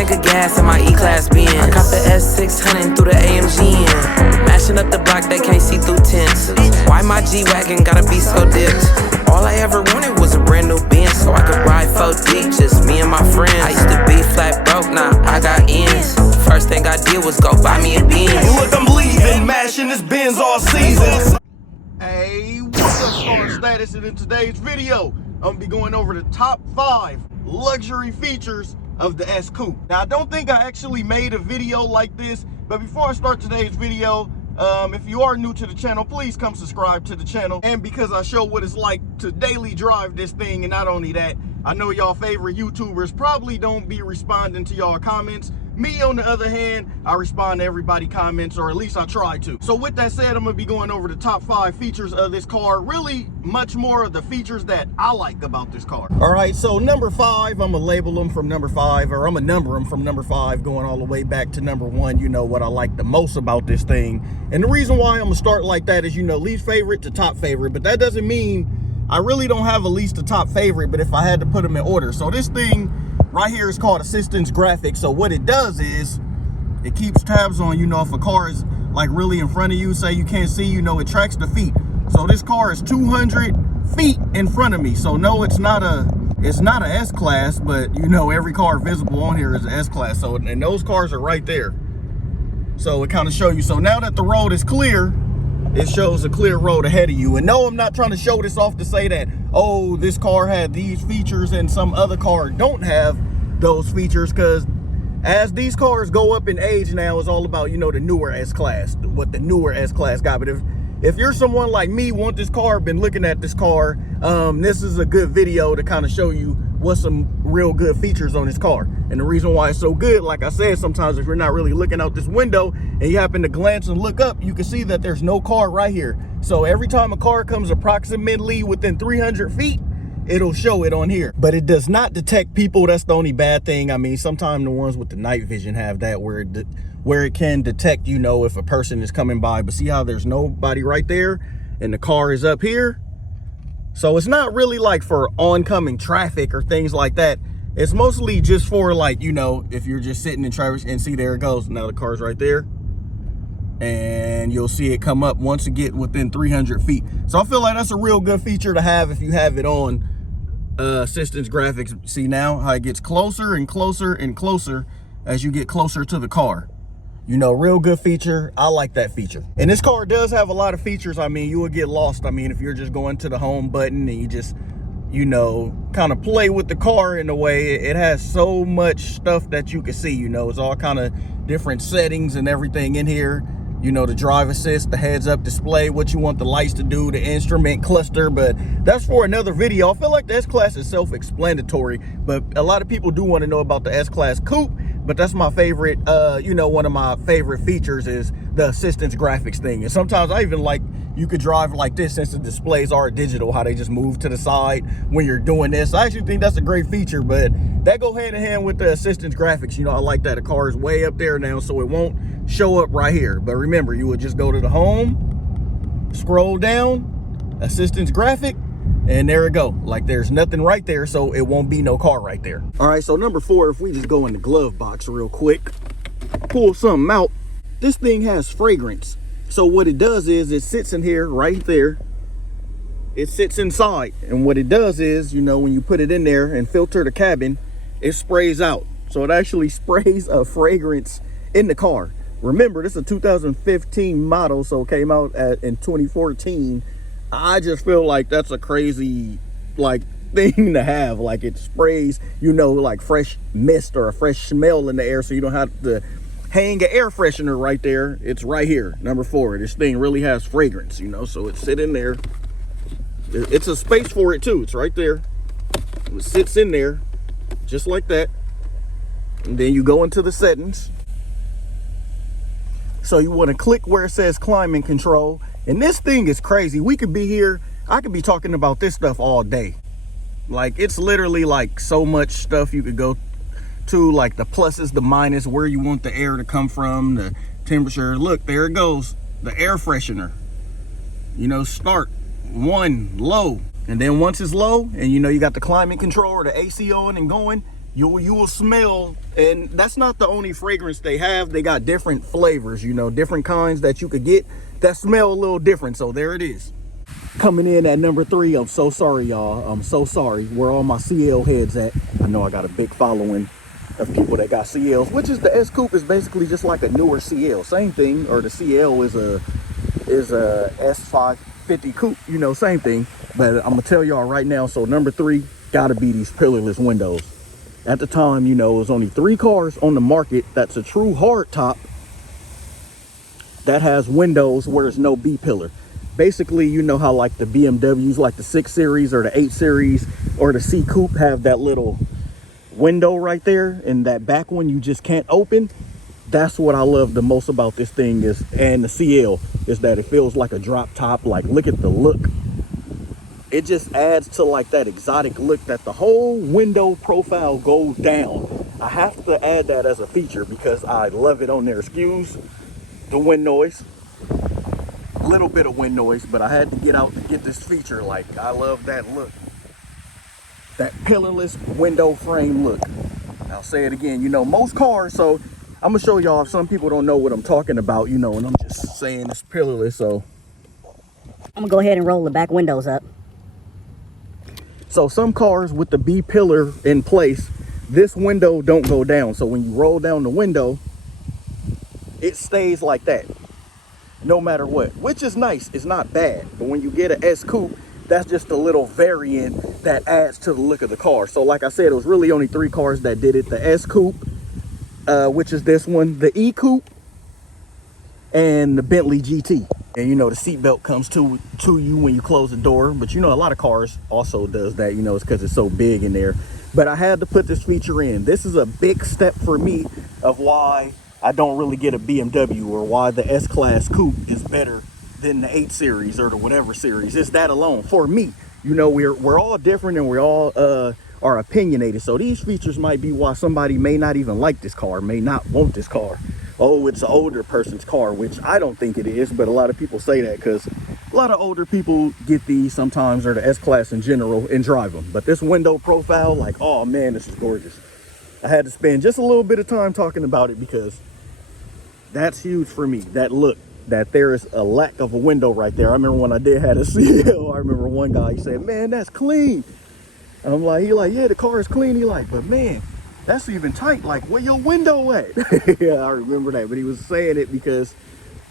tank of gas in my E-Class Benz. I cop the S650 and threw the AMG in. Mashing up the block, they can't see through tents. Why my G-Wagon gotta be so dipped? All I ever wanted was a brand new Benz, so I could ride 4 deep, just me and my friends. I used to be flat broke, now I got ends. First thing I did was go buy me a Benz. Look, I'm leaving, mashing this Benz all season. Hey, what's up, Star Status? And in today's video, I'm gonna be going over the top 5 luxury features of the S Coupe. Now, I don't think I actually made a video like this, but before I start today's video, if you are new to the channel, please come subscribe to the channel. And because I show what it's like to daily drive this thing, and not only that, I know y'all favorite YouTubers probably don't be responding to y'all comments. Me, on the other hand, I respond to everybody's comments, or at least I try to. So with that said, I'm gonna be going over the top 5 features of this car. Really much more of the features that I like about this car. All right, so number 5, I'm gonna label them from number 5, or I'm gonna number them from number 5 going all the way back to number 1. You know what I like the most about this thing. And the reason why I'm gonna start like that is, you know, least favorite to top favorite, but that doesn't mean I really don't have a least to top favorite, but if I had to put them in order. So this thing right here is called assistance graphics. So what it does is it keeps tabs on, you know, if a car is like really in front of you, say you can't see, you know, it tracks the feet. So this car is 200 feet in front of me. So no, it's not a S-Class, but you know, every car visible on here is an S-Class. So, and those cars are right there. So it kind of show you. So now that the road is clear, it shows a clear road ahead of you. And no, I'm not trying to show this off to say that, oh, this car had these features and some other car don't have those features, because as these cars go up in age now, it's all about, you know, the newer S-Class, what the newer S-Class got. But if you're someone like me, want this car, been looking at this car, this is a good video to kind of show you what's some real good features on this car. And the reason why it's so good, like I said, sometimes if you're not really looking out this window and you happen to glance and look up, you can see that there's no car right here. So every time a car comes approximately within 300 feet, it'll show it on here. But it does not detect people. That's the only bad thing. I mean, sometimes the ones with the night vision have that, where it can detect, you know, if a person is coming by. But see how there's nobody right there and the car is up here? So it's not really like for oncoming traffic or things like that. It's mostly just for, like, you know, if you're just sitting in traffic and see, there it goes. Now the car's right there. And you'll see it come up once you get within 300 feet. So I feel like that's a real good feature to have if you have it on assistance graphics. See now how it gets closer and closer and closer as you get closer to the car. You know, real good feature. I like that feature. And this car does have a lot of features. I mean, you will get lost. I mean, if you're just going to the home button and you just, you know, kind of play with the car in a way, it has so much stuff that you can see. You know, it's all kind of different settings and everything in here. You know, the drive assist, the heads up display, what you want the lights to do, the instrument cluster, but that's for another video. I feel like the S-Class is self-explanatory, but a lot of people do want to know about the S-Class Coupe. But that's my favorite, you know, one of my favorite features is the assistance graphics thing. And sometimes I even like, you could drive like this since the displays are digital, how they just move to the side when you're doing this. I actually think that's a great feature, but that go hand in hand with the assistance graphics. You know, I like that the car is way up there now, so it won't show up right here. But remember, you would just go to the home, scroll down, assistance graphic, and there it go. Like there's nothing right there, so it won't be no car right there. All right, so number 4, if we just go in the glove box real quick, pull something out. This thing has fragrance. So what it does is it sits in here right there. It sits inside. And what it does is, you know, when you put it in there and filter the cabin, it sprays out. So it actually sprays a fragrance in the car. Remember, this is a 2015 model, so it came out in 2014. I just feel like that's a crazy, like, thing to have. Like, it sprays, you know, like fresh mist or a fresh smell in the air, so you don't have to hang an air freshener right there. It's right here, number 4. This thing really has fragrance, you know, so it's sitting there. It's a space for it too. It's right there. It sits in there just like that. And then you go into the settings. So you want to click where it says climate control. And this thing is crazy. We could be here, I could be talking about this stuff all day. Like, it's literally like so much stuff you could go to, like the pluses, the minus, where you want the air to come from, the temperature. Look, there it goes, the air freshener. You know, start 1 low, and then once it's low and you know you got the climate control or the AC on and going, you will smell, and that's not the only fragrance they have. They got different flavors, you know, different kinds that you could get that smell a little different. So there it is. Coming in at number 3, I'm so sorry, y'all. I'm so sorry. Where all my CL heads at? I know I got a big following of people that got CLs, which is the S Coupe is basically just like a newer CL. Same thing, or the CL is a S550 Coupe, you know, same thing. But I'm gonna tell y'all right now, so number 3 gotta be these pillarless windows. At the time, you know, it was only 3 cars on the market that's a true hard top that has windows where there's no B pillar. Basically, you know how like the BMWs, like the 6 Series or the 8 Series or the C Coupe have that little window right there, and that back one you just can't open. That's what I love the most about this thing is, and the CL, is that it feels like a drop top. Like, look at the look. It just adds to like that exotic look that the whole window profile goes down. I have to add that as a feature because I love it on there. Excuse the wind noise, a little bit of wind noise, but I had to get out to get this feature. Like, I love that look, that pillarless window frame look. I'll say it again, you know, most cars, so I'm gonna show y'all if some people don't know what I'm talking about, you know, and I'm just saying it's pillarless. So I'm gonna go ahead and roll the back windows up. So some cars with the B pillar in place, this window don't go down. So when you roll down the window, it stays like that, no matter what, which is nice. It's not bad. But when you get an S Coupe, that's just a little variant that adds to the look of the car. So like I said, it was really only 3 cars that did it. The S Coupe, which is this one, the E Coupe, and the Bentley GT. And you know, the seatbelt comes to you when you close the door. But you know, a lot of cars also does that, you know, it's because it's so big in there. But I had to put this feature in. This is a big step for me of why I don't really get a BMW, or why the S-Class Coupe is better than the 8 Series or the whatever series. It's that alone for me. You know, we're all different, and we all are opinionated. So these features might be why somebody may not even like this car, may not want this car. Oh, it's an older person's car, which I don't think it is, but a lot of people say that because a lot of older people get these sometimes, or the S-Class in general, and drive them. But this window profile, like, oh man, this is gorgeous. I had to spend just a little bit of time talking about it because that's huge for me. That look, that there is a lack of a window right there. I remember when I did have a CL, I remember one guy, he said, man, that's clean. And I'm like, yeah, the car is clean. He like, but man, that's even tight. Like, where your window at? Yeah, I remember that. But he was saying it because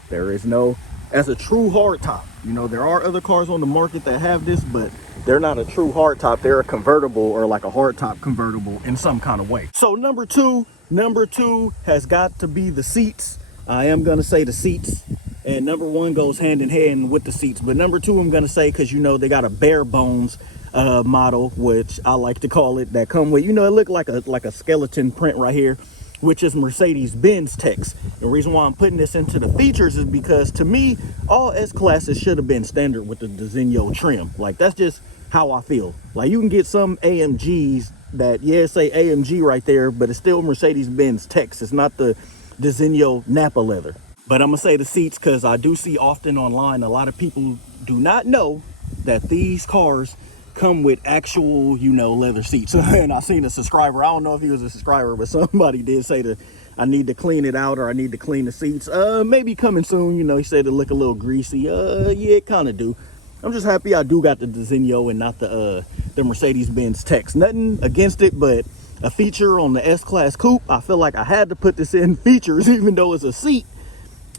there is no, as a true hardtop, you know, there are other cars on the market that have this, but they're not a true hardtop. They're a convertible, or like a hardtop convertible in some kind of way. So number two has got to be the seats. I am going to say the seats. And number 1 goes hand in hand with the seats. But number 2, I'm going to say, because, you know, they got a bare bones model, which I like to call it, that come with, you know, it looked like a skeleton print right here, which is Mercedes-Benz text. The reason why I'm putting this into the features is because, to me, all S-Classes should have been standard with the Designo trim. Like, that's just how I feel. Like, you can get some AMGs that, yeah, say AMG right there, but it's still Mercedes-Benz text. It's not the Designo Napa leather. But I'm gonna say the seats because I do see often online, a lot of people do not know that these cars come with actual, you know, leather seats. And I seen a subscriber, I don't know if he was a subscriber, but somebody did say that I need to clean it out, or I need to clean the seats. Maybe coming soon, you know, he said it look a little greasy. Yeah, it kind of do. I'm just happy I do got the Designo and not the Mercedes-Benz text. Nothing against it, but a feature on the S-Class Coupe, I feel like I had to put this in features, even though it's a seat,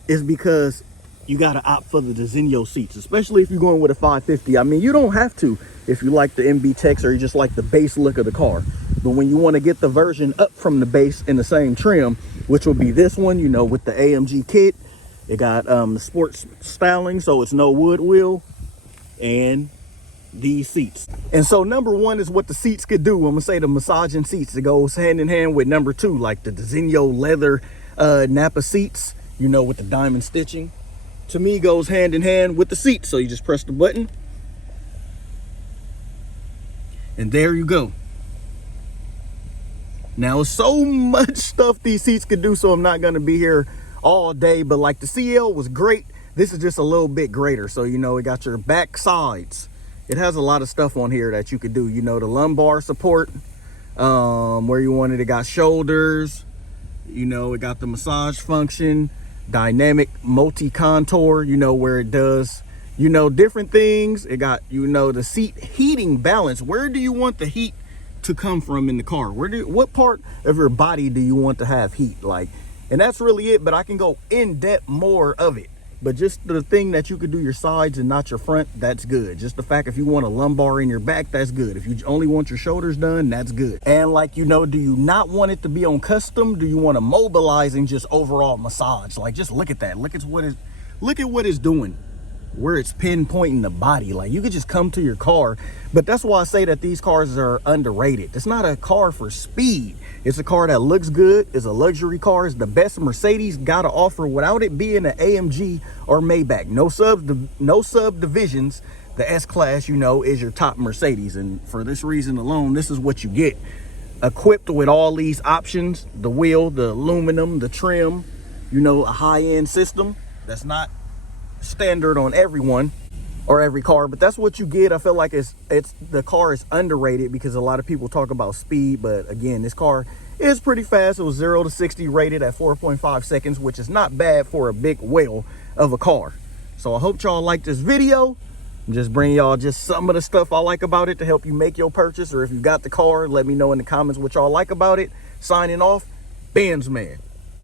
is because you got to opt for the Designo seats, especially if you're going with a 550. I mean, you don't have to if you like the MB Tex or you just like the base look of the car. But when you want to get the version up from the base in the same trim, which will be this one, you know, with the AMG kit, it got the sports styling, so it's no wood wheel, and these seats. And so number 1 is what the seats could do. I'm gonna say the massaging seats. It goes hand in hand with number 2, like the Designo leather Napa seats, you know, with the diamond stitching. To me, goes hand in hand with the seats. So you just press the button, and there you go. Now, so much stuff these seats could do, so I'm not gonna be here all day, but like the CL was great. This is just a little bit greater. So, you know, it got your back sides. It has a lot of stuff on here that you could do, you know, the lumbar support, Where you want it, it got shoulders, you know, it got the massage function, dynamic multi-contour, you know, where it does, you know, different things. It got, you know, the seat heating balance. Where do you want the heat to come from in the car? What part of your body do you want to have heat? Like, and that's really it, but I can go in depth more of it. But just the thing that you could do your sides and not your front, that's good. Just the fact if you want a lumbar in your back, that's good. If you only want your shoulders done, that's good. And like, you know, do you not want it to be on custom? Do you want to mobilize and just overall massage? Like, just look at that. Look at what it's doing, where it's pinpointing the body. Like, you could just come to your car. But that's why I say that these cars are underrated. It's not a car for speed. It's a car that looks good. It's a luxury car. It's the best Mercedes got to offer without it being an AMG or Maybach. No subdivisions. The S-Class, you know, is your top Mercedes. And for this reason alone, this is what you get. Equipped with all these options, the wheel, the aluminum, the trim, you know, a high-end system that's not standard on everyone or every car, but that's what you get. I feel like the car is underrated because a lot of people talk about speed, but again, this car is pretty fast. It was 0 to 60 rated at 4.5 seconds, which is not bad for a big whale of a car. So I hope y'all like this video. I'm just bringing y'all just some of the stuff I like about it to help you make your purchase, or if you got the car, let me know in the comments what y'all like about it. Signing off, Benz Man.